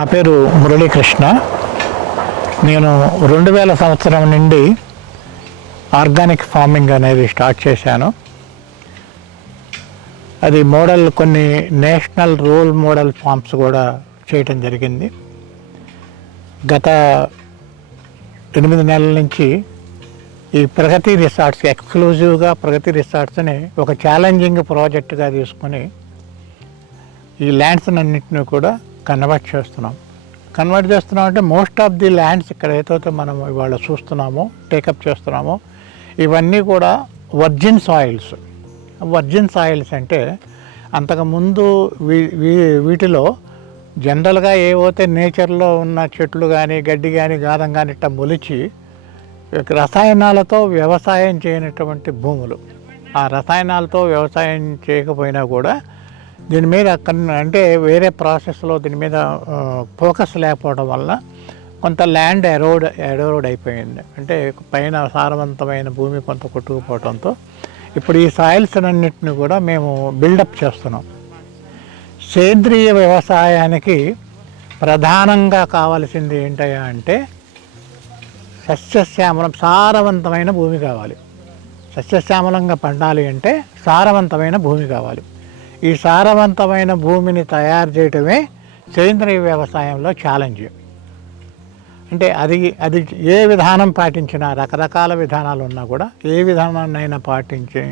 నా పేరు మురళీకృష్ణ. నేను 2000 సంవత్సరం నుండి ఆర్గానిక్ ఫార్మింగ్ అనేది స్టార్ట్ చేశాను. అది కొన్ని నేషనల్ రోల్ మోడల్ ఫార్మ్స్ కూడా చేయటం జరిగింది. గత 8 నెలల నుంచి ఈ ప్రగతి రిసార్ట్స్, ఎక్స్క్లూజివ్గా ప్రగతి రిసార్ట్స్ని ఒక ఛాలెంజింగ్ ప్రాజెక్టుగా తీసుకొని ఈ ల్యాండ్స్ అన్నింటినీ కూడా కన్వర్ట్ చేస్తున్నాం అంటే మోస్ట్ ఆఫ్ ది ల్యాండ్స్ ఇక్కడ ఏదైతే మనం ఇవాళ చూస్తున్నామో, టేకప్ చేస్తున్నామో, ఇవన్నీ కూడా వర్జిన్ సాయిల్స్ అంటే అంతకుముందు వీటిలో జనరల్గా ఏవైతే నేచర్లో ఉన్న చెట్లు కానీ, గడ్డి కానీ, గాదం కానీ ఇట్లా మొలిచి రసాయనాలతో వ్యవసాయం చేయనటువంటి భూములు. ఆ రసాయనాలతో వ్యవసాయం చేయకపోయినా కూడా దీని మీద అంటే వేరే ప్రాసెస్లో దీని మీద ఫోకస్ లేకపోవడం వల్ల కొంత ల్యాండ్ ఎరోడ్ అయిపోయింది. అంటే పైన సారవంతమైన భూమి కొంత కొట్టుకుపోవడంతో ఇప్పుడు ఈ సాయిల్స్ అన్నింటినీ కూడా మేము బిల్డప్ చేస్తున్నాం. సేంద్రియ వ్యవసాయానికి ప్రధానంగా కావాల్సింది ఏంటయ్యా అంటే సస్యశ్యామలం, సారవంతమైన భూమి కావాలి. సస్యశ్యామలంగా పండాలి అంటే సారవంతమైన భూమి కావాలి. ఈ సారవంతమైన భూమిని తయారు చేయటమే సేంద్రియ వ్యవసాయంలో ఛాలెంజ్. అంటే అది ఏ విధానం పాటించినా, రకరకాల విధానాలు ఉన్నా కూడా ఏ విధానాన్నైనా పాటించి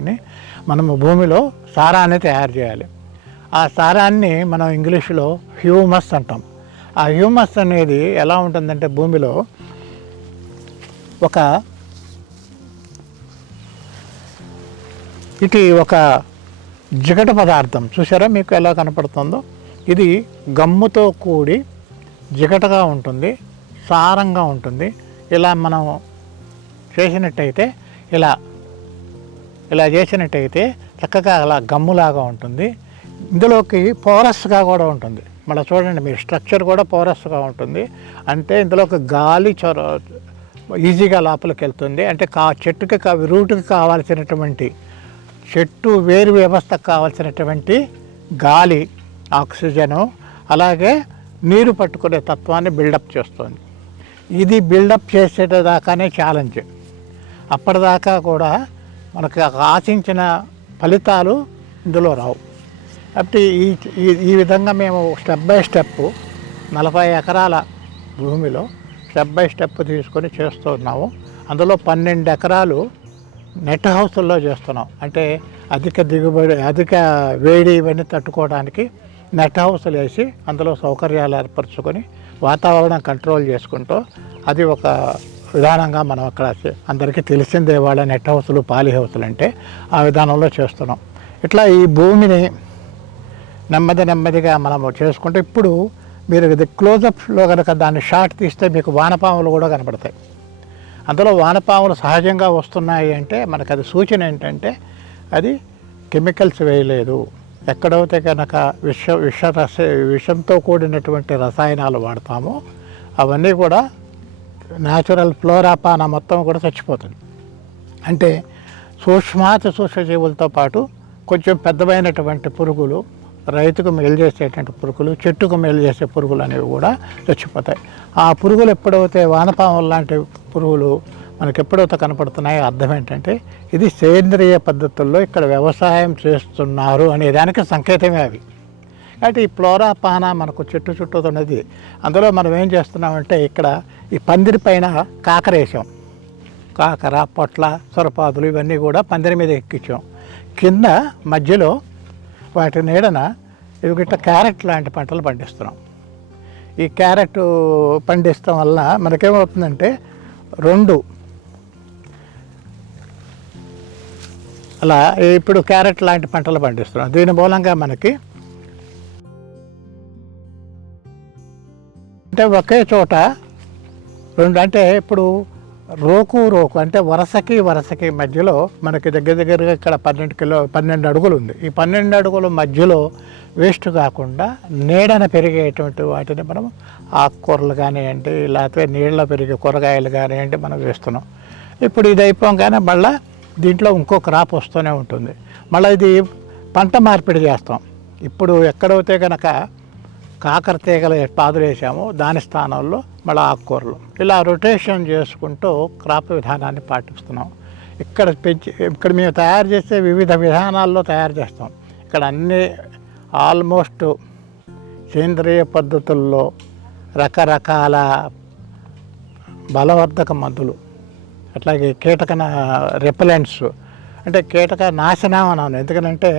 మనము భూమిలో సారాన్ని తయారు చేయాలి. ఆ సారాన్ని మనం ఇంగ్లీష్లో హ్యూమస్ అంటాం. ఆ హ్యూమస్ అనేది ఎలా ఉంటుందంటే భూమిలో ఒక జిగట పదార్థం చూసారా మీకు ఎలా కనపడుతుందో, ఇది గమ్ముతో కూడి జిగటగా ఉంటుంది, సారంగా ఉంటుంది. ఇలా మనం చేసినట్టయితే ఇలా చేసినట్టయితే చక్కగా అలా గమ్ములాగా ఉంటుంది. ఇందులోకి పోరస్గా కూడా ఉంటుంది. మళ్ళీ చూడండి మీరు, స్ట్రక్చర్ కూడా పోరస్గా ఉంటుంది. అంటే ఇందులోకి గాలి ఈజీగా లోపలికి వెళ్తుంది. అంటే చెట్టుకి రూట్కి కావాల్సినటువంటి, చెట్టు వేరు వ్యవస్థకు కావాల్సినటువంటి గాలి, ఆక్సిజను, అలాగే నీరు పట్టుకునే తత్వాన్ని బిల్డప్ చేస్తుంది. ఇది బిల్డప్ చేసేదాకానే ఛాలెంజ్. అప్పటిదాకా కూడా మనకు ఆశించిన ఫలితాలు ఇందులో రావు. కాబట్టి ఈ విధంగా మేము స్టెప్ బై స్టెప్ 40 ఎకరాల భూమిలో స్టెప్ బై స్టెప్ తీసుకొని చేస్తున్నాము. అందులో 12 ఎకరాలు నెట్ హౌస్ల్లో చేస్తున్నాం. అంటే అధిక దిగుబడి, అధిక వేడి ఇవన్నీ తట్టుకోవడానికి నెట్ హౌస్లు వేసి అందులో సౌకర్యాలు ఏర్పరచుకొని వాతావరణం కంట్రోల్ చేసుకుంటూ, అది ఒక విధానంగా మనం అక్కడ అందరికీ తెలిసిందే వాళ్ళ నెట్ హౌస్లు, పాలీ హౌస్లు అంటే ఆ విధానంలో చేస్తున్నాం. ఇట్లా ఈ భూమిని నెమ్మదిగా మనము చేసుకుంటే, ఇప్పుడు మీరు ఇది క్లోజప్లో కనుక దాన్ని షాట్ తీస్తే మీకు వానపాములు కూడా కనపడతాయి. అందులో వానపాములు సహజంగా వస్తున్నాయి అంటే మనకు అది సూచన ఏంటంటే అది కెమికల్స్ వేయలేదు. ఎక్కడైతే కనుక విషంతో కూడినటువంటి రసాయనాలు వాడతామో అవన్నీ కూడా న్యాచురల్ ఫ్లోరాపానా మొత్తం కూడా చచ్చిపోతుంది. అంటే సూక్ష్మజీవులతో పాటు కొంచెం పెద్దవైనటువంటి పురుగులు, రైతుకు మేలు చేసేటువంటి పురుగులు, చెట్టుకు మేలు చేసే పురుగులు అనేవి కూడా చచ్చిపోతాయి. ఆ పురుగులు ఎప్పుడైతే వానపాములు లాంటి పురుగులు మనకు ఎప్పుడైతే కనపడుతున్నాయో అర్థం ఏంటంటే ఇది సేంద్రియ పద్ధతుల్లో ఇక్కడ వ్యవసాయం చేస్తున్నారు అనే దానికి సంకేతమే అవి. కాబట్టి ఈ ఫ్లోరాపానా మనకు చుట్టూ ఉన్నది. అందులో మనం ఏం చేస్తున్నామంటే ఇక్కడ ఈ పందిరి పైన కాకరేసాం. కాకర, పొట్ల, సొరపాదులు ఇవన్నీ కూడా పందిరి మీద ఎక్కించాం. కింద మధ్యలో వాటి నీడన ఇవి క్యారెట్ లాంటి పంటలు పండిస్తున్నాం. ఈ క్యారెట్ పండిస్తాం వల్ల మనకేమవుతుందంటే 2 అలా ఇప్పుడు క్యారెట్ లాంటి పంటలు పండిస్తున్నాం. దీని మూలంగా మనకి అంటే ఒకే చోట 2 అంటే ఇప్పుడు రోకు అంటే వరసకి మధ్యలో మనకి దగ్గరగా ఇక్కడ 12 అడుగులు ఉంది. ఈ 12 అడుగుల మధ్యలో వేస్ట్ కాకుండా నీడన పెరిగేటువంటి వాటిని మనం ఆకుకూరలు కానివ్వండి, లేకపోతే నీళ్ళలో పెరిగే కూరగాయలు కానివ్వండి మనం వేస్తున్నాం. ఇప్పుడు ఇది అయిపోగానే మళ్ళీ దీంట్లో ఇంకో క్రాప్ వస్తూనే ఉంటుంది. మళ్ళీ ఇది పంట మార్పిడి చేస్తాం. ఇప్పుడు ఎక్కడైతే కనుక కాకర తీగల పాదులు వేసాము, దాని స్థానంలో మళ్ళీ ఆకుకూరలు. ఇలా రొటేషన్ చేసుకుంటూ క్రాప్ విధానాన్ని పాటిస్తున్నాం. ఇక్కడ మేము తయారు చేసే వివిధ విధానాల్లో తయారు చేస్తాం. ఇక్కడ అన్నీ ఆల్మోస్ట్ సేంద్రియ పద్ధతుల్లో రకరకాల బలవర్ధక మందులు, అట్లాగే కీటక రెపలెంట్స్, అంటే కీటక నాశనం అన్నాను. ఎందుకంటే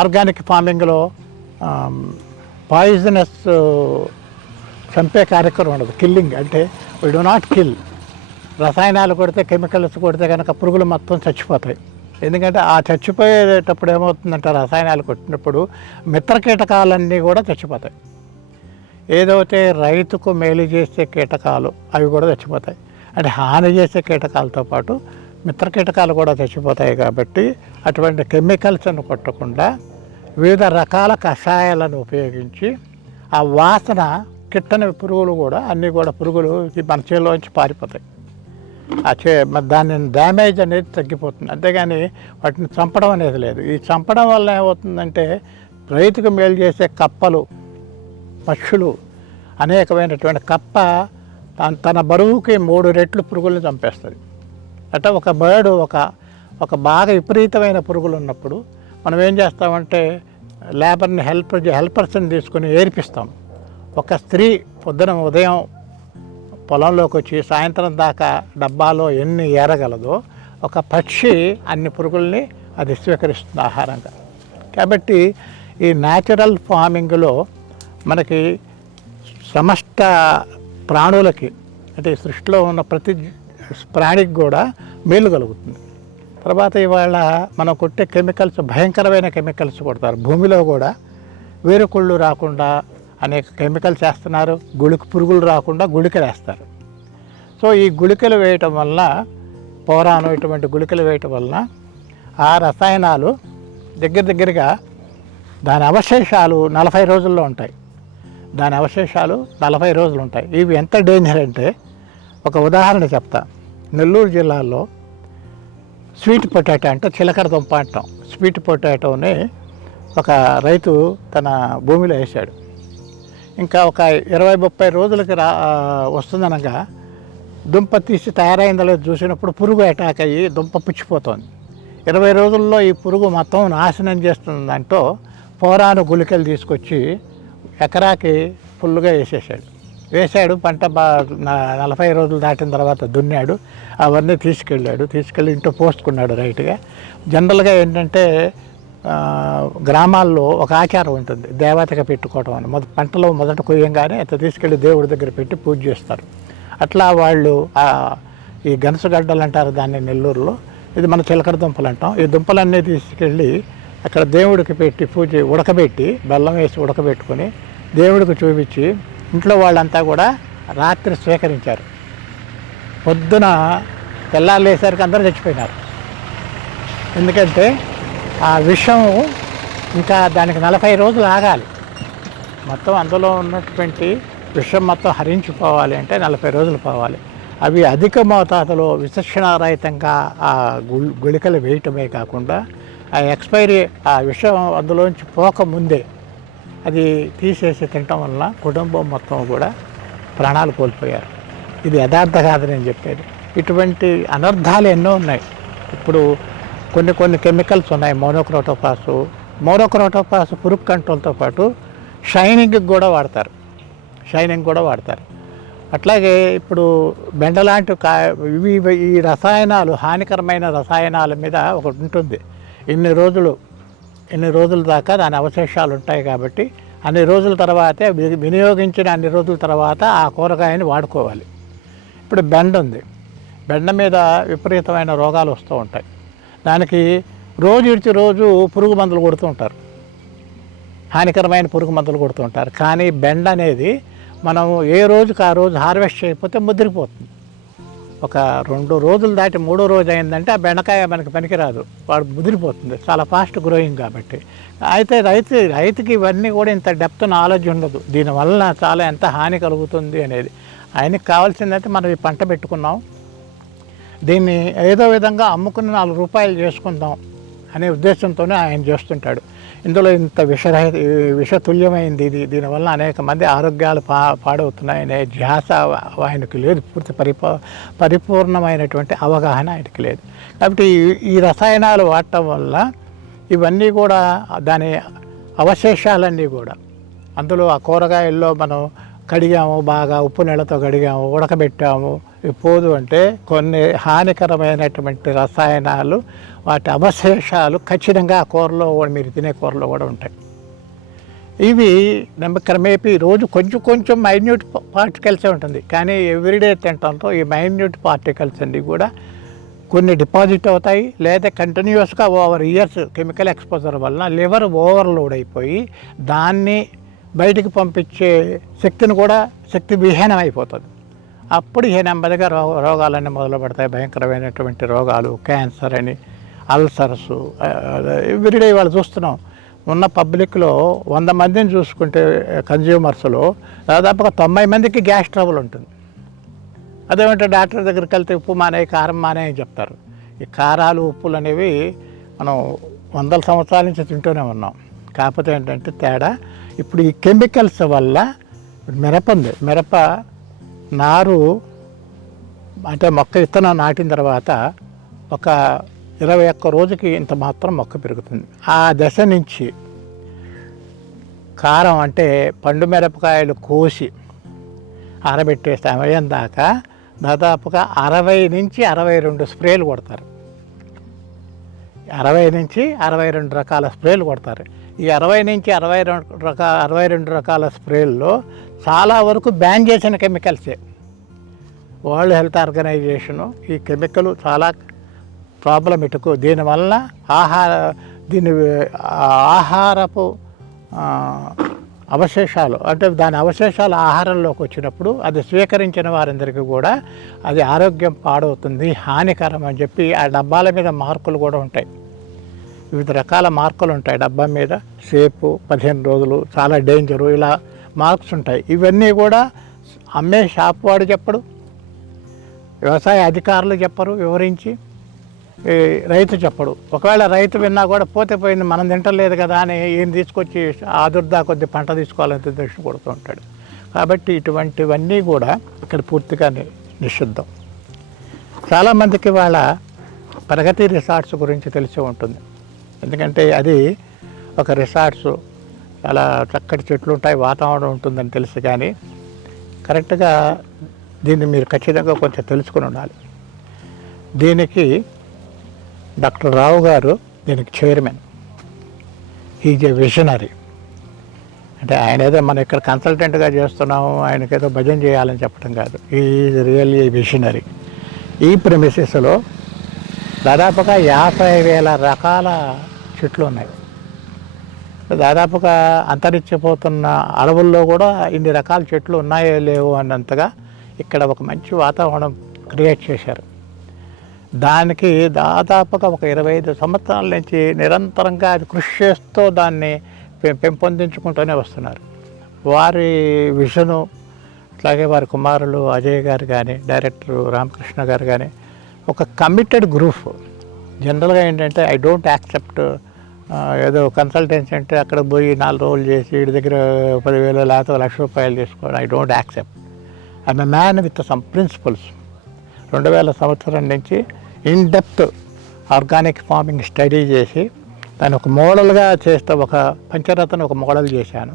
ఆర్గానిక్ ఫార్మింగ్లో పాయిజనస్ చంపే కార్యక్రమం ఉండదు, కిల్లింగ్. అంటే వీ డు నాట్ కిల్. రసాయనాలు కొడితే, కెమికల్స్ కొడితే కనుక పురుగులు మొత్తం చచ్చిపోతాయి. ఎందుకంటే ఆ చచ్చిపోయేటప్పుడు ఏమవుతుందంటే, రసాయనాలు కొట్టినప్పుడు మిత్ర కీటకాలన్నీ కూడా చచ్చిపోతాయి. ఏదైతే రైతుకు మేలు చేసే కీటకాలు అవి కూడా చచ్చిపోతాయి. అంటే హాని చేసే కీటకాలతో పాటు మిత్ర కీటకాలు కూడా చచ్చిపోతాయి. కాబట్టి అటువంటి కెమికల్స్ను కొట్టకుండా వివిధ రకాల కషాయాలను ఉపయోగించి ఆ వాసన కిట్టని పురుగులు కూడా అన్నీ కూడా పురుగులు మన చేలోంచి పారిపోతాయి. దాని డ్యామేజ్ అనేది తగ్గిపోతుంది. అంతేగాని వాటిని చంపడం అనేది లేదు. ఈ చంపడం వల్ల ఏమవుతుందంటే రైతుకు మేలు చేసే కప్పలు, పక్షులు, అనేకమైనటువంటి కప్ప తన బరువుకి 3 రెట్లు పురుగుల్ని చంపేస్తుంది. అంటే ఒక బర్డ్ ఒక బాగా విపరీతమైన పురుగులు ఉన్నప్పుడు మనం ఏం చేస్తామంటే లేబర్ని హెల్పర్స్ని తీసుకుని ఏర్పిస్తాం. ఒక స్త్రీ ఉదయం పొలంలోకి వచ్చి సాయంత్రం దాకా డబ్బాలో ఎన్ని ఏరగలదో ఒక పక్షి అన్ని పురుగుల్ని అది స్వీకరిస్తుంది ఆహారంగా. కాబట్టి ఈ న్యాచురల్ ఫార్మింగ్లో మనకి సమస్త ప్రాణులకి, అంటే సృష్టిలో ఉన్న ప్రతి ప్రాణికి కూడా మేలు కలుగుతుంది. తర్వాత ఇవాళ మనం కొట్టే కెమికల్స్ భయంకరమైన కెమికల్స్ కొడతారు. భూమిలో కూడా వేరుకుళ్ళు రాకుండా అనేక కెమికల్స్ వేస్తున్నారు. పురుగులు రాకుండా గుళికలు వేస్తారు. సో ఈ గుళికలు వేయటం వల్ల, పోరాను ఇటువంటి గుళికలు వేయటం వల్ల ఆ రసాయనాలు దగ్గరగా దాని అవశేషాలు 40 రోజుల్లో ఉంటాయి. దాని అవశేషాలు 40 రోజులు ఉంటాయి. ఇవి ఎంత డేంజర్ అంటే, ఒక ఉదాహరణ చెప్తా. నెల్లూరు జిల్లాలో స్వీట్ పొటాటో అంటే చిలకడ దుంప అంటాం. స్వీట్ పొటాటోని ఒక రైతు తన భూమిలో వేసాడు. ఇంకా ఒక 20-30 రోజులకి వస్తుందనగా దుంప తీసి తయారైందో చూసినప్పుడు పురుగు అటాక్ అయ్యి దుంప పుచ్చిపోతుంది. 20 రోజుల్లో ఈ పురుగు మొత్తం నాశనం చేస్తుందంటూ పోరాను గుళికలు తీసుకొచ్చి ఎకరాకి ఫుల్గా వేసాడు. పంట 40 రోజులు దాటిన తర్వాత దున్నాడు. అవన్నీ తీసుకెళ్ళి ఇంట్లో పోసుకున్నాడు రైట్గా. జనరల్గా ఏంటంటే గ్రామాల్లో ఒక ఆచారం ఉంటుంది, దేవతగా పెట్టుకోవడం అని. పంటలో మొదట కొయ్యంగానే అట్లా తీసుకెళ్ళి దేవుడి దగ్గర పెట్టి పూజ చేస్తారు. అట్లా వాళ్ళు ఈ గనసగడ్డలు అంటారు దాన్ని నెల్లూరులో. ఇది మన చిలకడ దుంపలు అంటాం. ఈ దుంపలన్నీ తీసుకెళ్ళి అక్కడ దేవుడికి పెట్టి ఉడకబెట్టి బెల్లం వేసి ఉడకబెట్టుకొని దేవుడికి చూపించి ఇంట్లో వాళ్ళంతా కూడా రాత్రి స్వీకరించారు. పొద్దున తెల్లారులేసరికి అందరూ చచ్చిపోయినారు. ఎందుకంటే ఆ విషం ఇంకా దానికి 40 రోజులు ఆగాలి. మొత్తం అందులో ఉన్నటువంటి విషం మొత్తం హరించిపోవాలి అంటే 40 రోజులు పోవాలి. అవి అధిక మోతాదులో విచక్షణారహితంగా ఆ గుళికలు వేయటమే కాకుండా ఆ ఎక్స్పైరీ, ఆ విషం అందులోంచి పోకముందే అది తీసేసి తినటం వలన కుటుంబం మొత్తం కూడా ప్రాణాలు కోల్పోయారు. ఇది యథార్థ కాదని నేను చెప్పేది. ఇటువంటి అనర్థాలు ఎన్నో ఉన్నాయి. ఇప్పుడు కొన్ని కెమికల్స్ ఉన్నాయి. మోనోక్రోటోపాస్ పురుగు కంట్రోల్తో పాటు షైనింగ్కి కూడా వాడతారు. అట్లాగే ఇప్పుడు బెండలాంటి ఈ రసాయనాలు, హానికరమైన రసాయనాల మీద ఒకటి ఉంటుంది. ఇన్ని రోజుల దాకా దాని అవశేషాలు ఉంటాయి. కాబట్టి అన్ని రోజుల తర్వాతే వినియోగించిన అన్ని రోజుల తర్వాత ఆ కూరగాయని వాడుకోవాలి. ఇప్పుడు బెండ ఉంది. బెండ మీద విపరీతమైన రోగాలు వస్తూ ఉంటాయి. దానికి రోజు పురుగు మందులు కొడుతూ ఉంటారు, హానికరమైన పురుగు మందులు కొడుతూ ఉంటారు. కానీ బెండ అనేది మనం ఏ రోజుకి ఆ రోజు హార్వెస్ట్ చేయకపోతే ముదిరిపోతుంది. ఒక 2 రోజులు దాటి 3వ రోజు అయిందంటే ఆ బెండకాయ మనకి పనికిరాదు, వాడు ముదిరిపోతుంది. చాలా ఫాస్ట్ గ్రోయింగ్ కాబట్టి. అయితే రైతుకి ఇవన్నీ కూడా ఇంత డెప్త్ నాలెడ్జ్ ఉండదు. దీనివల్ల చాలా ఎంత హాని కలుగుతుంది అనేది. ఆయనకి కావాల్సిందంటే మనం ఈ పంట పెట్టుకున్నాం, దీన్ని ఏదో విధంగా అమ్ముకుని 4 రూపాయలు చేసుకుందాం అనే ఉద్దేశంతోనే ఆయన చేస్తుంటాడు. ఇందులో ఇంత విషతుల్యమైంది దీనివల్ల అనేక మంది ఆరోగ్యాలు పాడవుతున్నాయనే ధ్యాస ఆయనకు లేదు, పూర్తి పరిపూర్ణమైనటువంటి అవగాహన ఆయనకి లేదు. కాబట్టి ఈ రసాయనాలు వాడటం వల్ల ఇవన్నీ కూడా దాని అవశేషాలన్నీ కూడా అందులో ఆ కూరగాయల్లో మనం కడిగాము, బాగా ఉప్పు నీళ్ళతో కడిగాము, ఉడకబెట్టాము, పోదు అంటే కొన్ని హానికరమైనటువంటి రసాయనాలు వాటి అవశేషాలు ఖచ్చితంగా ఆ కూరలో మీరు తినే కూరలో కూడా ఉంటాయి. ఇవి క్రమేపీ రోజు కొంచెం కొంచెం మైన్యూట్ పార్టికల్సే ఉంటుంది, కానీ ఎవ్రీడే తినటంతో ఈ మైన్యూట్ పార్టికల్స్ అన్నీ కూడా కొన్ని డిపాజిట్ అవుతాయి, లేదా కంటిన్యూస్గా ఓవర్ ఇయర్స్ కెమికల్ ఎక్స్పోజర్ వలన లివర్ ఓవర్లోడ్ అయిపోయి దాన్ని బయటికి పంపించే శక్తిని కూడా శక్తి విహీనం అయిపోతుంది. అప్పుడు ఈ నెమ్మదిగా రోగాలన్నీ మొదలు పడతాయి, భయంకరమైనటువంటి రోగాలు, క్యాన్సర్ అని, అల్సర్స్. ఎవ్రీడే వాళ్ళు చూస్తున్నాం. ఉన్న పబ్లిక్లో 100 మందిని చూసుకుంటే కన్జ్యూమర్స్లో దాదాపుగా 90 మందికి గ్యాస్ ట్రబుల్ ఉంటుంది. అదేమంటే డాక్టర్ దగ్గరికి వెళ్తే ఉప్పు మానే, కారం మానే అని చెప్తారు. ఈ కారాలు, ఉప్పులు అనేవి మనం 100 సంవత్సరాల నుంచి తింటూనే ఉన్నాం. కాకపోతే ఏంటంటే తేడా ఇప్పుడు ఈ కెమికల్స్ వల్ల మిరప ఉంది, మిరప నారు అంటే మొక్క విత్తనం నాటిన తర్వాత ఒక 21 రోజుకి ఇంత మాత్రం మొక్క పెరుగుతుంది. ఆ దశ నుంచి కారం అంటే పండు మిరపకాయలు కోసి ఆరబెట్టే సమయం దాకా దాదాపుగా 60 నుంచి 62 స్ప్రేలు కొడతారు. 60 నుంచి 62 రకాల స్ప్రేలు కొడతారు. ఈ 60 నుంచి 62 రకాల స్ప్రేల్లో చాలా వరకు బ్యాన్ చేసిన కెమికల్సే. వరల్డ్ హెల్త్ ఆర్గనైజేషను ఈ కెమికల్ చాలా ప్రాబ్లమెటిక్, దీనివల్ల ఆహారపు అవశేషాలు అంటే దాని అవశేషాలు ఆహారంలోకి వచ్చినప్పుడు అది స్వీకరించిన వారందరికీ కూడా అది ఆరోగ్యం పాడవుతుంది, హానికరం అని చెప్పి ఆ డబ్బాల మీద మార్కులు కూడా ఉంటాయి. వివిధ రకాల మార్కులు ఉంటాయి డబ్బా మీద, సేపు 15 రోజులు, చాలా డేంజరు, ఇలా మార్క్స్ ఉంటాయి. ఇవన్నీ కూడా అమ్మే షాప్ వాడు చెప్పడు, వ్యవసాయ అధికారులు చెప్పరు వివరించి, రైతు చెప్పడు. ఒకవేళ రైతు విన్నా కూడా పోతే పోయింది, మనం తింటలేదు కదా అని ఈయన తీసుకొచ్చి ఆదుర్దా కొద్ది పంట తీసుకోవాలని దృష్టి కొడుతూ ఉంటాడు. కాబట్టి ఇటువంటివన్నీ కూడా ఇక్కడ పూర్తిగా నిషిద్ధం. చాలామందికి వాళ్ళ ప్రగతి రిసార్ట్స్ గురించి తెలిసి ఉంటుంది. ఎందుకంటే అది ఒక రిసార్ట్స్, చాలా చక్కటి చెట్లు ఉంటాయి, వాతావరణం ఉంటుందని తెలుసు, కానీ కరెక్ట్గా దీన్ని మీరు ఖచ్చితంగా కొంచెం తెలుసుకుని ఉండాలి. దీనికి డాక్టర్ రావు గారు దీనికి చైర్మన్. Is a visionary. అంటే ఆయన ఏదో మనం ఇక్కడ కన్సల్టెంట్గా చేస్తున్నాము, ఆయనకేదో భజన చేయాలని చెప్పడం కాదు, ఈజ్ రియల్లీ ఏ విజనరీ. ఈ ప్రెమిసెస్లో దాదాపుగా 50,000 రకాల చెట్లు ఉన్నాయి. దాదాపుగా అంతరించిపోతున్న అడవుల్లో కూడా ఇన్ని రకాల చెట్లు ఉన్నాయో లేవో అన్నంతగా ఇక్కడ ఒక మంచి వాతావరణం క్రియేట్ చేశారు. దానికి దాదాపుగా ఒక 25 సంవత్సరాల నుంచి నిరంతరంగా అది కృషి చేస్తూ దాన్ని పెంపొందించుకుంటూనే వస్తున్నారు. వారి విజను, అట్లాగే వారి కుమారులు అజయ్ గారు కానీ, డైరెక్టర్ రామకృష్ణ గారు కానీ, ఒక కమిటెడ్ గ్రూప్. జనరల్గా ఏంటంటే ఐ డోంట్ యాక్సెప్ట్ ఏదో కన్సల్టెన్సీ అంటే అక్కడ పోయి 4 రోజులు చేసి వీడి దగ్గర 10,000 లేకపోతే 1,00,000 రూపాయలు తీసుకోవడం, I don't accept. I'm a man with some principles. 2000 సంవత్సరం నుంచి in depth organic farming study చేసి దాన్ని ఒక మోడల్గా చేస్తే, ఒక పంచరత్న ఒక మోడల్ చేశాను.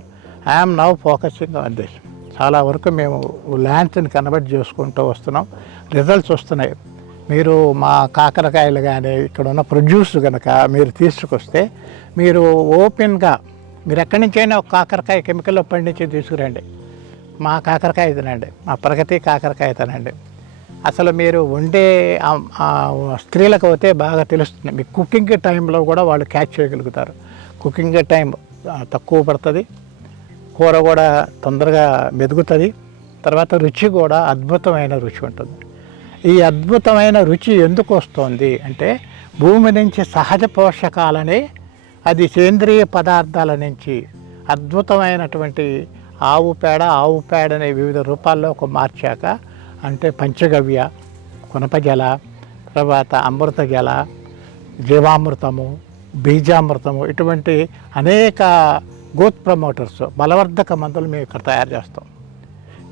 I'm now focusing on this. చాలా వరకు మేము ల్యాండ్స్ని కన్వర్ట్ చేసుకుంటూ వస్తున్నాం, రిజల్ట్స్ వస్తున్నాయి. మీరు మా కాకరకాయలు కానీ ఇక్కడ ఉన్న ప్రొడ్యూస్ కనుక మీరు తీసుకొస్తే, మీరు ఓపెన్గా మీరు ఎక్కడి నుంచైనా ఒక కాకరకాయ కెమికల్లో పండించి తీసుకురండి, మా కాకరకాయ తినండి, మా ప్రగతి కాకరకాయ తినండి. అసలు మీరు వండే స్త్రీలకు అయితే బాగా తెలుస్తుంది. మీ కుకింగ్ టైంలో కూడా వాళ్ళు క్యాచ్ చేయగలుగుతారు. కుకింగ్ టైం తక్కువ పడుతుంది, కూర కూడా తొందరగా మెదుగుతుంది, తర్వాత రుచి కూడా అద్భుతమైన రుచి ఉంటుంది. ఈ అద్భుతమైన రుచి ఎందుకు వస్తుంది అంటే భూమి నుంచి సహజ పోషకాలని, అది సేంద్రియ పదార్థాల నుంచి అద్భుతమైనటువంటి ఆవు పేడని వివిధ రూపాల్లో మార్చాక, అంటే పంచగవ్య, కునపజల, తర్వాత అమృత జల, జీవామృతము, బీజామృతము, ఇటువంటి అనేక గ్రోత్ ప్రమోటర్స్, బలవర్ధక మందులు మేము ఇక్కడ తయారు చేస్తాం.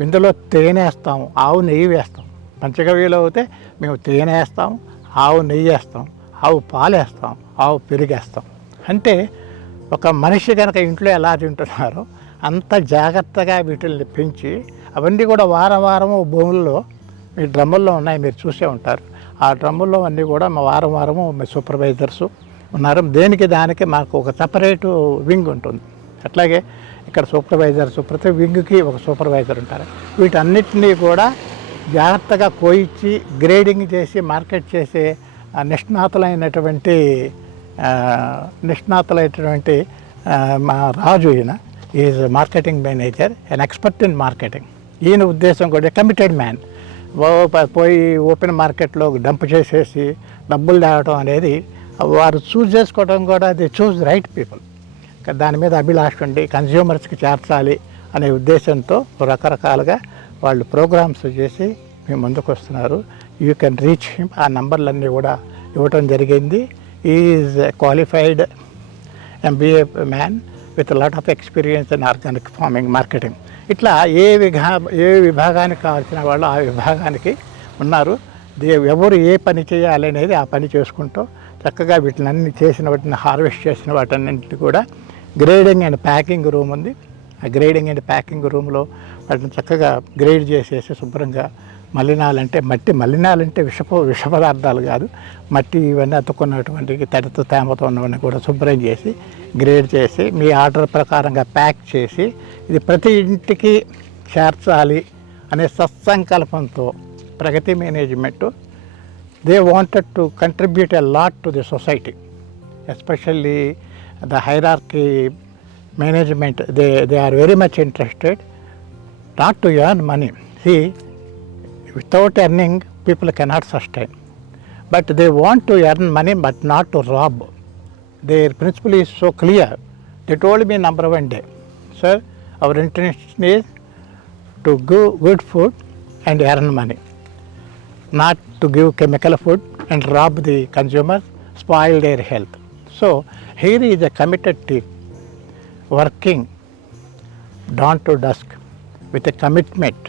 ఇందులో తేనె వేస్తాము, ఆవు నెయ్యి వేస్తాం. పంచగవ్యలో అయితే మేము తేనె వేస్తాం, ఆవు నెయ్యి వేస్తాం, ఆవు పాలు వేస్తాం, ఆవు పెరిగేస్తాం. అంటే ఒక మనిషి కనుక ఇంట్లో ఎలా తింటున్నారో అంత జాగ్రత్తగా వీటిని పెంచి, అవన్నీ కూడా వారం వారము భూముల్లో మీ డ్రమ్ముల్లో ఉన్నాయి, మీరు చూసే ఉంటారు. ఆ డ్రమ్ముల్లో అన్నీ కూడా మా వారం వారము మీ సూపర్వైజర్సు ఉన్నారు. దేనికి దానికి మాకు ఒక సపరేటు వింగ్ ఉంటుంది. అట్లాగే ఇక్కడ సూపర్వైజర్స్, ప్రతి వింగ్కి ఒక సూపర్వైజర్ ఉంటారు. వీటన్నిటినీ కూడా జాగ్రత్తగా కోయించి గ్రేడింగ్ చేసి మార్కెట్ చేసే నిష్ణాతులైనటువంటి మా రాజు, ఈయన is marketing manager, and expert in marketing. ఈయన ఉద్దేశం కూడా కమిటెడ్ మ్యాన్. పోయి ఓపెన్ మార్కెట్లో డంప్ చేసేసి డబ్బులు తేవడం అనేది వారు చూస్ చేసుకోవడం కూడా, అది చూస్ రైట్ పీపుల్. దాని మీద అభిలాష ఉండి కన్జ్యూమర్స్కి చేర్చాలి అనే ఉద్దేశంతో రకరకాలుగా వాళ్ళు ప్రోగ్రామ్స్ చేసి మేము ముందుకు వస్తున్నారు. You can reach him. ఆ నంబర్లన్నీ కూడా ఇవ్వటం జరిగింది. Is qualified MBA man with lot of experience in organic farming, marketing. ఇట్లా ఏ విభాగానికి కావాల్సిన వాళ్ళు ఆ విభాగానికి ఉన్నారు. ఎవరు ఏ పని చేయాలి అనేది ఆ పని చేసుకుంటూ చక్కగా వీటిని అన్ని చేసిన వాటిని హార్వెస్ట్ చేసిన వాటన్నింటినీ కూడా గ్రేడింగ్ అండ్ ప్యాకింగ్ రూమ్ ఉంది. ఆ గ్రేడింగ్ అండ్ ప్యాకింగ్ రూమ్లో వాటిని చక్కగా గ్రేడ్ చేసేసి శుభ్రంగా మలినాలంటే విష పదార్థాలు కాదు, మట్టి ఇవన్నీ అతుక్కున్నటువంటి తడితో తేమతో ఉన్నవన్నీ కూడా శుభ్రం చేసి గ్రేడ్ చేసి మీ ఆర్డర్ ప్రకారంగా ప్యాక్ చేసి ఇది ప్రతి ఇంటికి చేర్చాలి అనే సత్సంకల్పంతో Pragati management they wanted to contribute a lot to the society, especially the hierarchy management. They are very much interested not to earn money. See, without earning people cannot sustain, but they want to earn money but not to rob. Their principle is so clear. They told me number one day, sir, our intention is to give good food and earn money, not to give chemical food and rob the consumers, spoil their health. So here is a committed team working dawn to dusk with a commitment,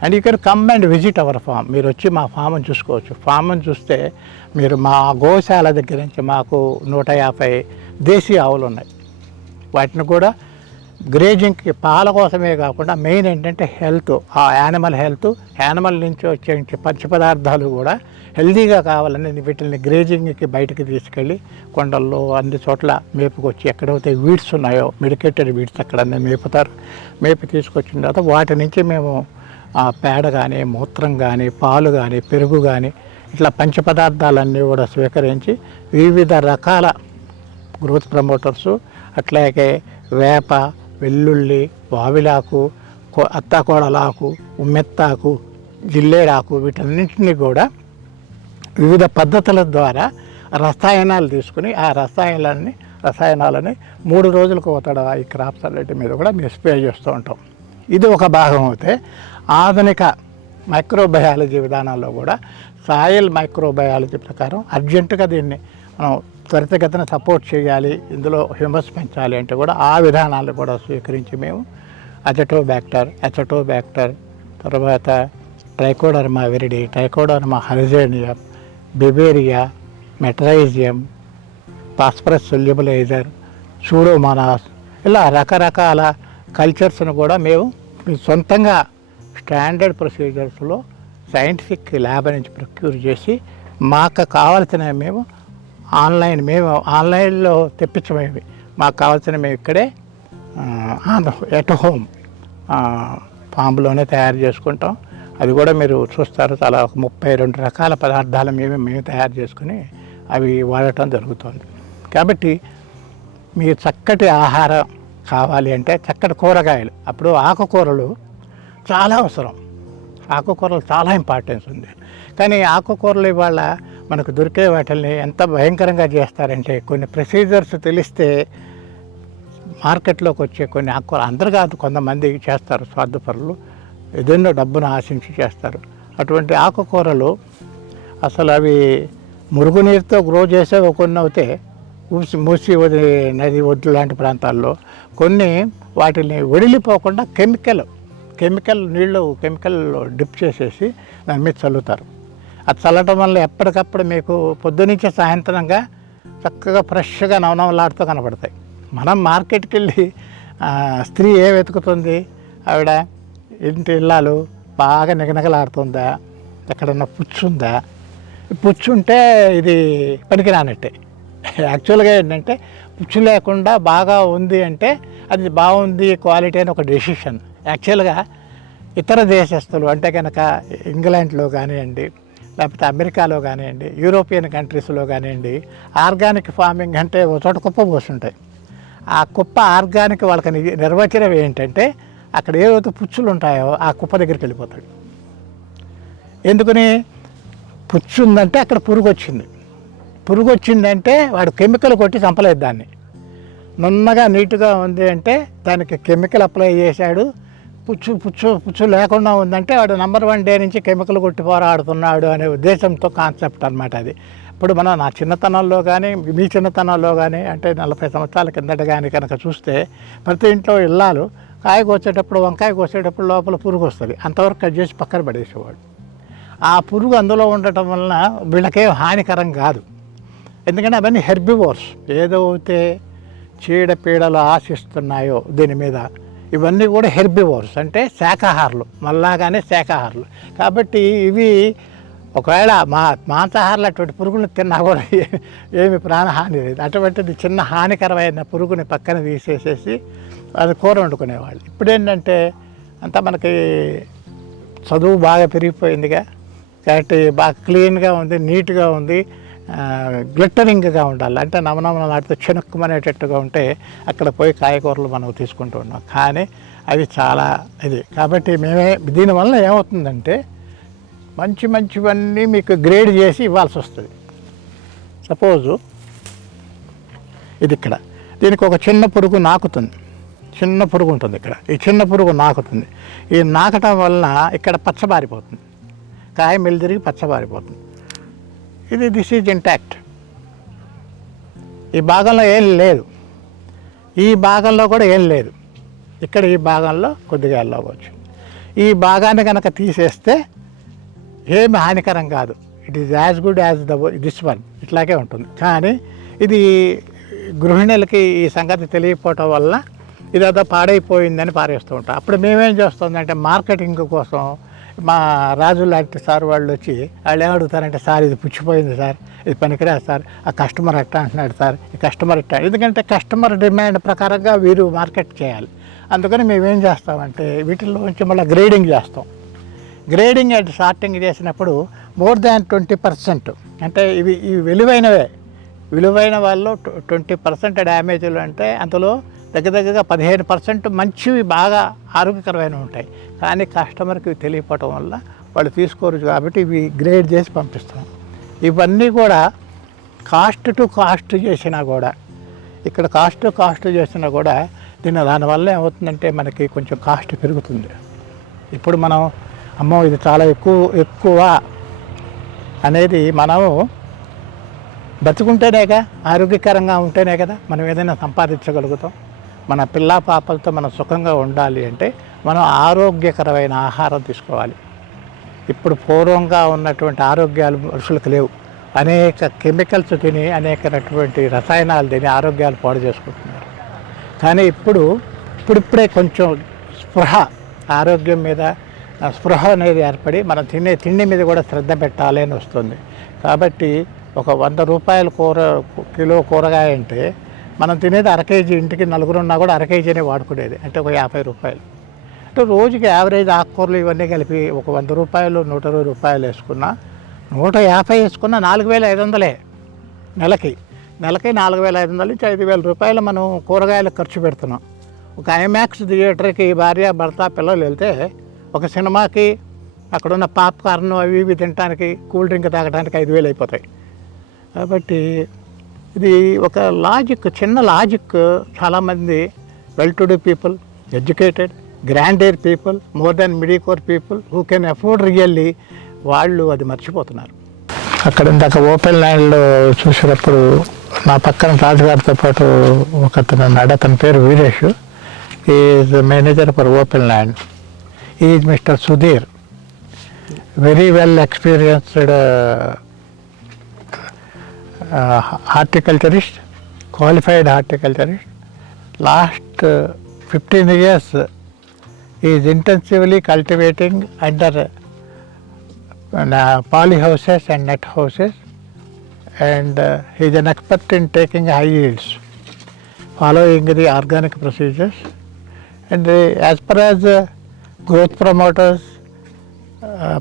and you can come and visit our farm. మీరు వచ్చి మా ఫామ్ని చూసుకోవచ్చు. ఫామ్ని చూస్తే మీరు మా గోశాల దగ్గర నుంచి మాకు 150 దేశీ ఆవులు ఉన్నాయి. వాటిని కూడా గ్రేజింగ్కి పాల కోసమే కాకుండా మెయిన్ ఏంటంటే హెల్త్, ఆ యానిమల్ హెల్త్, యానిమల్ నుంచి వచ్చే పచ్చి పదార్థాలు కూడా హెల్దీగా కావాలని వీటిని గ్రేజింగ్కి బయటకు తీసుకెళ్ళి కొండల్లో అన్ని చోట్ల మేపుకొచ్చి ఎక్కడైతే వీడ్స్ ఉన్నాయో మెడికేటెడ్ వీడ్స్ అక్కడ మేపుతారు. మేపు తీసుకొచ్చిన తర్వాత వాటి నుంచి మేము పేడ కానీ, మూత్రం కానీ, పాలు కానీ, పెరుగు కానీ ఇట్లా పంచపదార్థాలన్నీ కూడా స్వీకరించి వివిధ రకాల గ్రోత్ ప్రమోటర్సు, అట్లాగే వేప, వెల్లుల్లి, వావిలాకు, అత్తాకోడలాకు, ఉమ్మెత్తాకు, జిల్లేడాకు, వీటన్నింటినీ కూడా వివిధ పద్ధతుల ద్వారా రసాయనాలు తీసుకుని ఆ రసాయనాలని 3 రోజులకు ఒకటి ఈ క్రాప్స్ అన్నిటి మీద కూడా మేము స్ప్రే చేస్తూ ఉంటాం. ఇది ఒక భాగం అయితే ఆధునిక మైక్రోబయాలజీ విధానాల్లో కూడా సాయిల్ మైక్రోబయాలజీ ప్రకారం అర్జెంటుగా దీన్ని మనం త్వరితగతిన సపోర్ట్ చేయాలి, ఇందులో హ్యూమస్ పెంచాలి అంటే కూడా ఆ విధానాలు కూడా స్వీకరించి మేము అజటోబ్యాక్టర్, తర్వాత Trichoderma viride, Trichoderma harzianum, Beauveria, Metarhizium, phosphorus solubilizer, Pseudomonas, ఇలా రకరకాల కల్చర్స్ను కూడా మేము సొంతంగా స్టాండర్డ్ ప్రొసీజర్స్లో సైంటిఫిక్ ల్యాబ్ నుంచి ప్రొక్యూర్ చేసి మాకు కావాల్సినవి మేము ఆన్లైన్లో తెప్పించమేవి మాకు కావాల్సినవి మేము ఇక్కడే ఎట్ హోమ్ ఫామ్లోనే తయారు చేసుకుంటాం. అది కూడా మీరు చూస్తారు, చాలా 32 రకాల పదార్థాలు మేము తయారు చేసుకుని అవి వాడటం జరుగుతుంది. కాబట్టి మీరు చక్కటి ఆహారం కావాలి అంటే చక్కటి కూరగాయలు, అప్పుడు ఆకుకూరలు చాలా అవసరం. ఆకుకూరలు చాలా ఇంపార్టెన్స్ ఉంది. కానీ ఆకుకూరలు ఇవాళ మనకు దొరికే వాటిని ఎంత భయంకరంగా చేస్తారంటే, కొన్ని ప్రొసీజర్స్ తెలిస్తే మార్కెట్లోకి వచ్చే కొన్ని ఆకుకూరలు, అందరు కాదు, కొంతమంది చేస్తారు స్వార్థపరులు, ఏదైనా డబ్బును ఆశించి చేస్తారు. అటువంటి ఆకుకూరలు అసలు అవి మురుగునీరుతో గ్రో చేసేవి కొన్ని అవుతే మూసి నది ఒడ్డు లాంటి ప్రాంతాల్లో కొన్ని వాటిని వడిలిపోకుండా కెమికల్ డిప్ చేసేసి దాని మీద చల్లుతారు. అది చల్లటం వల్ల ఎప్పటికప్పుడు మీకు పొద్దునుంచి సాయంత్రంగా చక్కగా ఫ్రెష్గా నవనవలాడుతూ కనపడతాయి. మనం మార్కెట్కి వెళ్ళి స్త్రీ ఏ వెతుకుతుంది, ఆవిడ ఇంటి ఇల్లాలు బాగా నిగనగలాడుతుందా, ఎక్కడన్నా పుచ్చుందా, పుచ్చుంటే ఇది పనికిరానట్టే. యాక్చువల్గా ఏంటంటే పుచ్చు లేకుండా బాగా ఉంది అంటే అది బాగుంది క్వాలిటీ అని ఒక డెసిషన్. యాక్చువల్గా ఇతర దేశస్తులు అంటే కనుక ఇంగ్లాండ్లో కానివ్వండి, లేకపోతే అమెరికాలో కానివ్వండి, యూరోపియన్ కంట్రీస్లో కానివ్వండి, ఆర్గానిక్ ఫార్మింగ్ అంటే ఒక చోట కుప్ప పోస్తుంటాయి. ఆ కుప్ప ఆర్గానిక్ వాళ్ళకి నిర్వచనం ఏంటంటే అక్కడ ఏవైతే పుచ్చులు ఉంటాయో ఆ కుప్ప దగ్గరికి వెళ్ళిపోతాడు. ఎందుకని? పుచ్చు ఉందంటే అక్కడ పురుగు వచ్చిందంటే వాడు కెమికల్ కొట్టి చంపలేదు దాన్ని. నున్నగా నీట్గా ఉంది అంటే దానికి కెమికల్ అప్లై చేశాడు. పుచ్చు లేకుండా ఉందంటే వాడు నెంబర్ 1 డే నుంచి కెమికల్ కొట్టి పోరాడుతున్నాడు అనే ఉద్దేశంతో కాన్సెప్ట్ అనమాట అది. ఇప్పుడు మనం నా చిన్నతనంలో కానీ మీ చిన్నతనంలో కానీ అంటే 40 సంవత్సరాల కిందట కానీ కనుక చూస్తే ప్రతి ఇంట్లో ఇల్లాలు కాయ కోసేటప్పుడు వంకాయ కోసేటప్పుడు లోపల పురుగు వస్తుంది, అంతవరకు కట్ చేసి పక్కన పడేసేవాడు. ఆ పురుగు అందులో ఉండటం వలన వీళ్ళకేం హానికరం కాదు. ఎందుకంటే అవన్నీ హెర్బివోర్స్, ఏదైతే చీడపీడలు ఆశిస్తున్నాయో దీని మీద ఇవన్నీ కూడా హెర్బివోర్స్ అంటే శాకాహారులు, మళ్ళాగానే శాకాహారులు. కాబట్టి ఇవి ఒకవేళ మాంసాహారులు అటువంటి పురుగులు తిన్నా కూడా ఏమి ప్రాణహాని లేదు. అటువంటిది చిన్న హానికరమైన పురుగుని పక్కన తీసేసేసి అది కూర వండుకునేవాళ్ళు. ఇప్పుడు ఏంటంటే అంతా మనకి చదువు బాగా పెరిగిపోయిందిగా, కాబట్టి బాగా క్లీన్గా ఉంది, నీట్గా ఉంది, గ్లిట్టరింగ్గా ఉండాలి. అంటే నవనవనలాడితే చెనుక్కుమనేటట్టుగా ఉంటే అక్కడ పోయి కాయగూరలు మనం తీసుకుంటూ ఉన్నాం. కానీ అవి చాలా ఇది. కాబట్టి మేమే దీనివల్ల ఏమవుతుందంటే మంచివన్నీ మీకు గ్రేడ్ చేసి ఇవ్వాల్సి వస్తుంది. సపోజు ఇది ఇక్కడ దీనికి ఒక చిన్న పురుగు నాకుతుంది, చిన్న పురుగు ఉంటుంది ఇక్కడ, ఈ చిన్న పురుగు నాకుతుంది. ఈ నాకటం వలన ఇక్కడ పచ్చబారిపోతుంది, కాయ మెలిదిరిగి పచ్చబారిపోతుంది. This is intact. ఈ భాగంలో ఏం లేదు, ఈ భాగంలో కూడా ఏం లేదు. ఇక్కడ ఈ భాగంలో కొద్దిగా ఎల్లవచ్చు. ఈ భాగాన్ని కనుక తీసేస్తే ఏమి హానికరం కాదు. It is as good as this one, ఇట్లాగే ఉంటుంది. కానీ ఇది గృహిణులకి ఈ సంగతి తెలియకపోవటం వల్ల ఇదేదో పాడైపోయిందని పారేస్తూ ఉంటాం. అప్పుడు మేమేం చేస్తుందంటే మార్కెటింగ్ కోసం మా రాజు లాంటి సార్ వాళ్ళు వచ్చి వాళ్ళు ఏమడుగుతారంటే, సార్ ఇది పుచ్చిపోయింది సార్, ఇది పనికిరాదు సార్, ఆ కస్టమర్ ఎట్టా అంటున్నాడు సార్, ఈ కస్టమర్ ఎట్టా. ఎందుకంటే కస్టమర్ డిమాండ్ ప్రకారంగా వీరు మార్కెట్ చేయాలి. అందుకని మేమేం చేస్తామంటే వీటిల్లోంచి మళ్ళీ గ్రేడింగ్ చేస్తాం. గ్రేడింగ్ అండ్ సార్టింగ్ చేసినప్పుడు మోర్ దాన్ 20%, అంటే ఇవి విలువైన వాళ్ళు 20% డ్యామేజ్లు, అంటే అందులో దగ్గరగా 15% మంచివి బాగా ఆరోగ్యకరమైనవి ఉంటాయి. కానీ కస్టమర్కి తెలియకపోవటం వల్ల వాళ్ళు తీసుకోరు. కాబట్టి ఇవి గ్రేడ్ చేసి పంపిస్తాం. ఇవన్నీ కూడా కాస్ట్ టు కాస్ట్ చేసినా కూడా, ఇక్కడ కాస్ట్ చేసినా కూడా దానివల్ల ఏమవుతుందంటే మనకి కొంచెం కాస్ట్ పెరుగుతుంది. ఇప్పుడు మనం అమ్మో ఇది చాలా ఎక్కువ అనేది మనము బతుకుంటేనేగా, ఆరోగ్యకరంగా ఉంటేనే కదా మనం ఏదైనా సంపాదించగలుగుతాం. మన పిల్లా పాపలతో మనం సుఖంగా ఉండాలి అంటే మనం ఆరోగ్యకరమైన ఆహారం తీసుకోవాలి. ఇప్పుడు పూర్వంగా ఉన్నటువంటి ఆరోగ్యాలు మనుషులకు లేవు. అనేక కెమికల్స్ తిని, అనేకటువంటి రసాయనాలు తిని ఆరోగ్యాలు పాడు చేసుకుంటున్నారు. కానీ ఇప్పుడిప్పుడే కొంచెం ఆరోగ్యం మీద స్పృహ అనేది ఏర్పడి మనం తినే తిండి మీద కూడా శ్రద్ధ పెట్టాలి అని వస్తుంది. కాబట్టి ఒక 100 రూపాయల కిలో కూరగాయ అంటే మనం తినేది 1/2 కేజీ, ఇంటికి నలుగురు ఉన్నా కూడా 1/2 కేజీనే వాడుకునేది, అంటే ఒక 50 రూపాయలు. అంటే రోజుకి యావరేజ్ ఆకుకూరలు ఇవన్నీ కలిపి ఒక 100 రూపాయలు 120 రూపాయలు వేసుకున్నా, 150 వేసుకున్నా 4,500 నెలకి 4,500 నుంచి 5,000 రూపాయలు మనం కూరగాయలకు ఖర్చు పెడుతున్నాం. ఒక ఐమాక్స్ థియేటర్కి భార్య భర్త పిల్లలు వెళ్తే ఒక సినిమాకి అక్కడున్న పాప్కార్న్ అవి ఇవి తినడానికి, కూల్ డ్రింక్ తాగడానికి 5,000 అయిపోతాయి. కాబట్టి ఇది ఒక లాజిక్, చిన్న లాజిక్. చాలామంది well to do people, educated, grandeur people, more than mediocre people who can afford really, వాళ్ళు అది మర్చిపోతున్నారు. అక్కడ ఇందాక ఓపెన్ ల్యాండ్లో చూసినప్పుడు నా పక్కన రాజుగారితో పాటు ఒకతను ఉన్నాడు, అతని పేరు Veeresh. Is manager for open land. Is mister Sudheer, very well experienced horticulturist, qualified horticulturist. Last 15 years he is intensively cultivating under poly houses and net houses, and he is an expert in taking high yields following the organic procedures. And as far as growth promoters,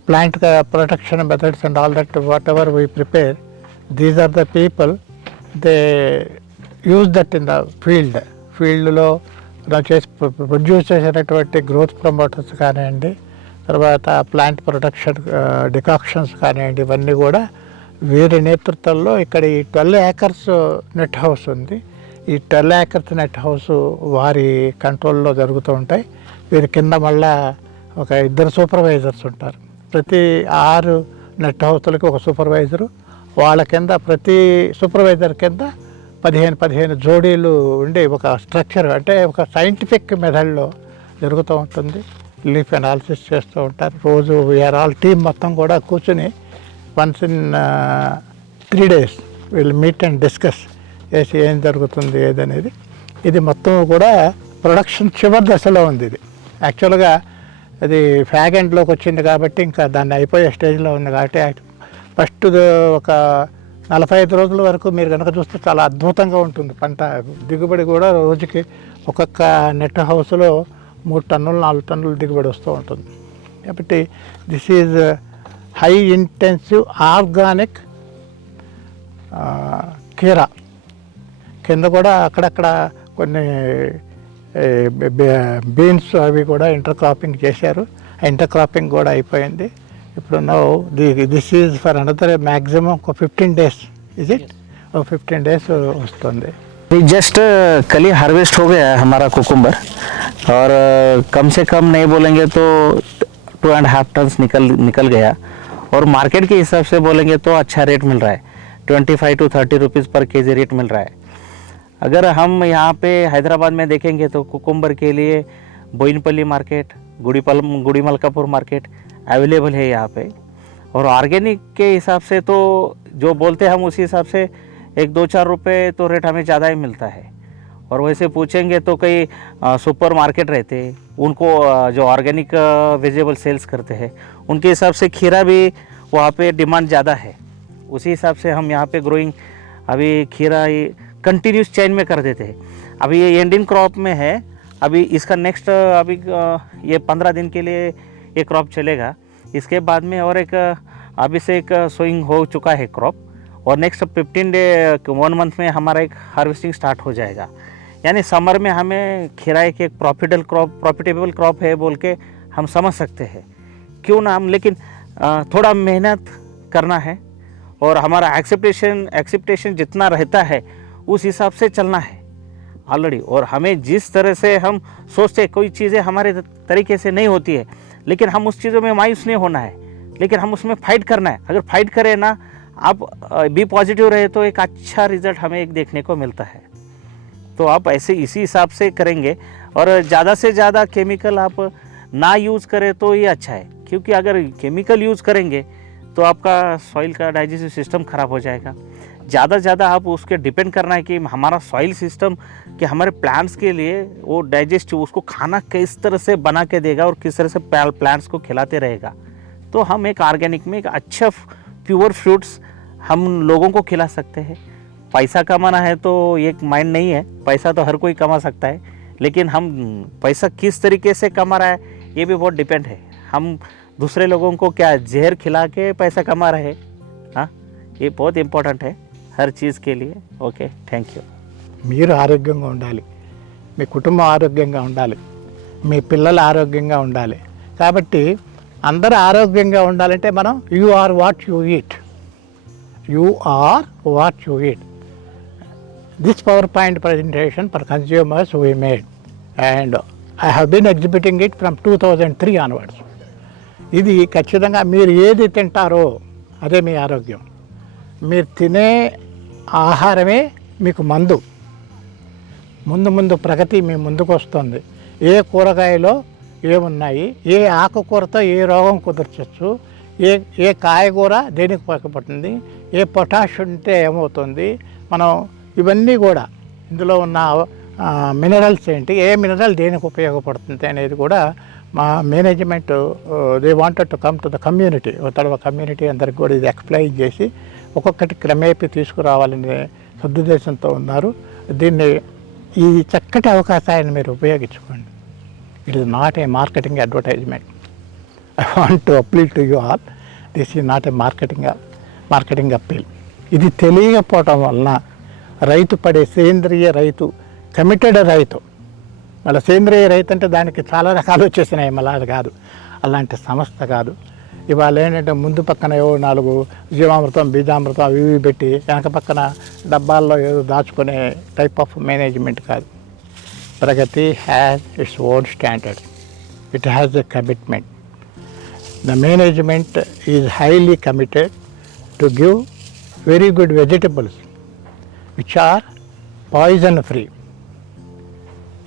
plant protection methods and all that, whatever we prepare, these are the people, they use that in the ఫీల్డ్లో చేసి produce చేసేటటువంటి growth promoters కానివ్వండి, తర్వాత plant protection decoctions కానివ్వండి, ఇవన్నీ కూడా వీరి నేతృత్వంలో ఇక్కడ ఈ 12 acres నెట్ హౌస్ ఉంది. ఈ 12 acres నెట్ హౌస్ వారి కంట్రోల్లో జరుగుతూ ఉంటాయి. వీరి కింద మళ్ళా ఒక 2 సూపర్వైజర్స్ ఉంటారు. ప్రతి 6 నెట్ హౌస్లకి ఒక సూపర్వైజరు, వాళ్ళ కింద ప్రతి సూపర్వైజర్ కింద 15 జోడీలు ఉండి ఒక స్ట్రక్చర్, అంటే ఒక సైంటిఫిక్ మెథడ్లో జరుగుతూ ఉంటుంది. లీఫ్ అనాలిసిస్ చేస్తూ ఉంటారు. రోజు వీఆర్ ఆల్ టీమ్ మొత్తం కూడా కూర్చుని వన్స్ ఇన్ 3 days వీళ్ళు మీట్ అండ్ డిస్కస్ చేసి ఏం జరుగుతుంది ఏదనేది. ఇది మొత్తం కూడా ప్రొడక్షన్ చివరి దశలో ఉంది. ఇది యాక్చువల్గా అది ఫ్యాగ్ ఎండ్లోకి వచ్చింది కాబట్టి ఇంకా దాన్ని అయిపోయే స్టేజ్లో ఉంది కాబట్టి ఫస్ట్ ఒక 45 రోజుల వరకు మీరు కనుక చూస్తే చాలా అద్భుతంగా ఉంటుంది. పంట దిగుబడి కూడా రోజుకి ఒక్కొక్క నెట్ హౌస్లో 3 టన్నులు 4 టన్నులు దిగుబడి వస్తూ ఉంటుంది. కాబట్టి this is high intensive organic కీరా. కింద కూడా అక్కడక్కడ కొన్ని బీన్స్ అవి కూడా ఇంటర్ క్రాపింగ్ చేశారు. ఆ ఇంటర్ క్రాపింగ్ కూడా అయిపోయింది. ఇప్పుడు now this is for another maximum ఒక 15 days. Is it? 15 days వస్తుంది. जस्ट कल ही हार्वेस्ट हो गया है हमारा कुकुम्बर, और कम से कम नहीं बोलेंगे तो 2.5 टन निकल गया, और मार्केट के हिसाब से बोलेंगे तो अच्छा रेट मिल रहा है. 25 to 30 रुपीज़ पर केजी रेट मिल रहा है. अगर हम यहाँ पे हैदराबाद में देखेंगे तो कुकुम्बर के लिए Boinpalli market, Gudi Malkapur market available है यहाँ पे. और ऑर्गेनिक के हिसाब से तो जो बोलते हैं हम उसी हिसाब से 1-2-4 रुपये तो रेट हमें ज़्यादा ही मिलता है. और वैसे पूछेंगे तो कई सुपर मार्केट रहते हैं, उनको जो ऑर्गेनिक वेजिटेबल सेल्स करते हैं उनके हिसाब से खीरा भी वहाँ पे डिमांड ज़्यादा है. उसी हिसाब से हम यहाँ पे ग्रोइंग अभी खीरा कंटिन्यूस चेन में कर देते हैं. अभी ये एंडिंग क्रॉप में है. अभी इसका नेक्स्ट अभी ये 15 दिन के लिए ये क्रॉप चलेगा. इसके बाद में और एक अभी से एक सोइंग हो चुका है क्रॉप, और नेक्स्ट 1 मंथ में हमारा एक हार्वेस्टिंग स्टार्ट हो जाएगा. यानी समर में हमें खीरा एक प्रॉफिटेबल क्रॉप है बोल के हम समझ सकते हैं. क्यों ना हम, लेकिन थोड़ा मेहनत करना है, और हमारा एक्सेप्टेशन जितना रहता है उस हिसाब से चलना है ऑलरेडी. और हमें जिस तरह से हम सोचते हैं कोई चीज़ें हमारे तरीके से नहीं होती है, लेकिन हम उस चीज़ों में मायूस नहीं होना है, लेकिन हम उसमें फाइट करना है. अगर फाइट करें ना, आप बी पॉजिटिव रहे तो एक अच्छा रिजल्ट हमें एक देखने को मिलता है. तो आप ऐसे इसी हिसाब से करेंगे, और ज़्यादा से ज़्यादा केमिकल आप ना यूज़ करें तो ये अच्छा है. क्योंकि अगर केमिकल यूज़ करेंगे तो आपका सॉइल का डाइजेस्टिव सिस्टम ख़राब हो जाएगा. ज़्यादा से ज़्यादा आप उसके डिपेंड करना है कि हमारा सॉइल सिस्टम कि हमारे प्लांट्स के लिए वो डाइजेस्टिव उसको खाना किस तरह से बना के देगा और किस तरह से प्लांट्स को खिलाते रहेगा. तो हम एक ऑर्गेनिक में एक अच्छा प्योर फ्रूट्स हम लोगों को खिला सकते हैं. पैसा कमाना है तो एक माइंड नहीं है, पैसा तो हर कोई कमा सकता है, लेकिन हम पैसा किस तरीके से कमा रहा है ये भी बहुत डिपेंड है. हम दूसरे लोगों को क्या जहर खिला के पैसा कमा रहे हैं? हाँ, ये बहुत इम्पोर्टेंट है हर चीज़ के लिए. Okay, thank you. మీరు ఆరోగ్యంగా ఉండాలి, మీ కుటుంబం ఆరోగ్యంగా ఉండాలి, మీ పిల్లలు ఆరోగ్యంగా ఉండాలి. కాబట్టి అందరూ ఆరోగ్యంగా ఉండాలంటే మనం you are what you eat. You are what you eat. This power point presentation for consumers we made and I have been exhibiting it from 2003 onwards. ఇది ఖచ్చితంగా మీరు ఏది తింటారో అదే మీ ఆరోగ్యం. మీరు తినే ఆహారమే మీకు మందు. ముందు ప్రగతి మీ ముందుకు వస్తుంది. ఏ కూరగాయలో ఏమున్నాయి, ఏ ఆకుకూరతో ఏ రోగం కుదర్చచ్చు, ఏ కాయగూర దేనికి ఉపయోగపడుతుంది, ఏ పొటాష్ ఉంటే ఏమవుతుంది, మనం ఇవన్నీ కూడా ఇందులో ఉన్న మినరల్స్ ఏంటి, ఏ మినరల్ దేనికి ఉపయోగపడుతుంది అనేది కూడా మా management they wanted to come to the community. తర్వాత కమ్యూనిటీ అందరికి కూడా ఇది ఎక్స్ప్లెయిన్ చేసి ఒక్కొక్కటి క్రమేపీ తీసుకురావాలనే సదుద్దేశంతో ఉన్నారు. దీన్ని ఈ చక్కటి అవకాశాన్ని మీరు ఉపయోగించుకోండి. It is not a marketing advertisement. I want to appeal to you all. This is not a marketing appeal. ఇది తెలియకపోవటం వలన రైతు పడే సేంద్రియ రైతు, కమిటెడ్ రైతు, మళ్ళీ సేంద్రియ రైతు అంటే దానికి చాలా రకాలు వచ్చేసినాయి, మళ్ళీ అది కాదు, అలాంటి సంస్థ కాదు. ఇవాళ ఏంటంటే ముందు పక్కన ఏవో 4 జీవామృతం, బీజామృతం అవి ఇవి పెట్టి వెనక పక్కన డబ్బాల్లో ఏదో దాచుకునే టైప్ ఆఫ్ మేనేజ్మెంట్ కాదు. Pragati has its own standard. It has a commitment. The management is highly committed to give very good vegetables which are poison free.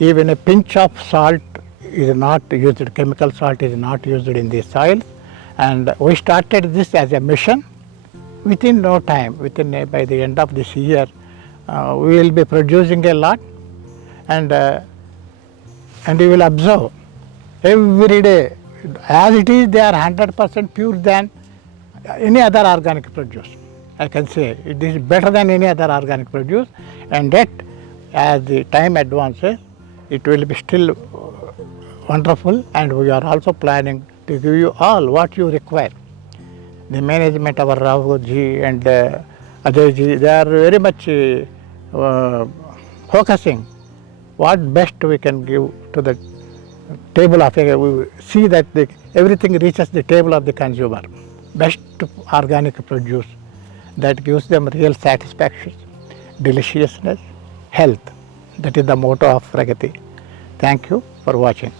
Even a pinch of salt is not used, chemical salt is not used in the soil, and we started this as a mission. Within no time, by the end of this year, we will be producing a lot, and you will observe every day. As it is, they are 100% pure than any other organic produce. I can say it is better than any other organic produce, and that as the time advances, it will be still wonderful, and we are also planning to give you all what you require. The management of Raghu ji and Ajay ji, they are very much focusing what best we can give to the table of we see that everything reaches the table of the consumer. Best organic produce that gives them real satisfaction, deliciousness, health. That is the motto of Pragati. Thank you for watching.